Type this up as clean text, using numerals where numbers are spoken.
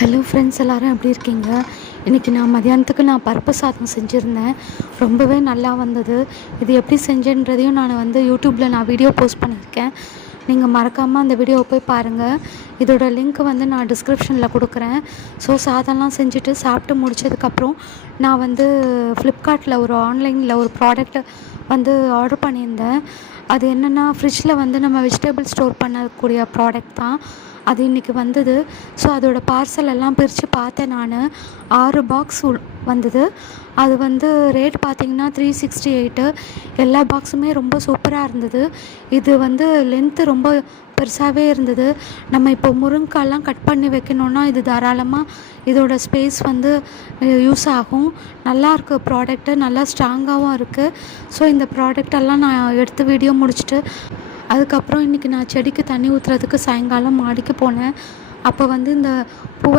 Hello friends, எல்லோரும் எப்படி இருக்கீங்க? இன்றைக்கி நான் மதியானத்துக்கு பருப்பு சாதம் செஞ்சுருந்தேன். ரொம்பவே நல்லா வந்தது. இது எப்படி செஞ்சேன்றதையும் நான் யூடியூப்பில் வீடியோ போஸ்ட் பண்ணியிருக்கேன். நீங்கள் மறக்காமல் அந்த வீடியோவை போய் பாருங்கள். இதோட லிங்க் நான் டிஸ்கிரிப்ஷனில் கொடுக்குறேன். ஸோ சாதம்லாம் செஞ்சுட்டு சாப்பிட்டு முடித்ததுக்கப்புறம் நான் ஃப்ளிப்கார்ட்டில் ஆன்லைனில் ஒரு ப்ராடக்ட்டை ஆர்டர் பண்ணியிருந்தேன். அது என்னென்னா, ஃப்ரிட்ஜில் நம்ம வெஜிடபிள் ஸ்டோர் பண்ணக்கூடிய ப்ராடக்ட் தான். அது இன்றைக்கி வந்தது. ஸோ அதோடய பார்சல் எல்லாம் பிரித்து பார்த்தேன். நான் 6 பாக்ஸ் வந்தது. அது ரேட் பார்த்திங்கன்னா 368. எல்லா பாக்ஸுமே ரொம்ப சூப்பராக இருந்தது. இது லென்த்து ரொம்ப பெருசாகவே இருந்தது. நம்ம இப்போ முருங்கைக்காயெலாம் கட் பண்ணி வைக்கணுன்னா இது தாராளமாக இதோட ஸ்பேஸ் யூஸ் ஆகும். நல்லாயிருக்கு ப்ராடக்ட்டு, நல்லா ஸ்ட்ராங்காகவும் இருக்குது. ஸோ இந்த ப்ராடக்டெல்லாம் நான் எடுத்து வீடியோ முடிச்சுட்டு அதுக்கப்புறம் இன்றைக்கி நான் செடிக்கு தண்ணி ஊற்றுறதுக்கு சாயங்காலம் மாடிக்கு போனேன். அப்போ இந்த பூவை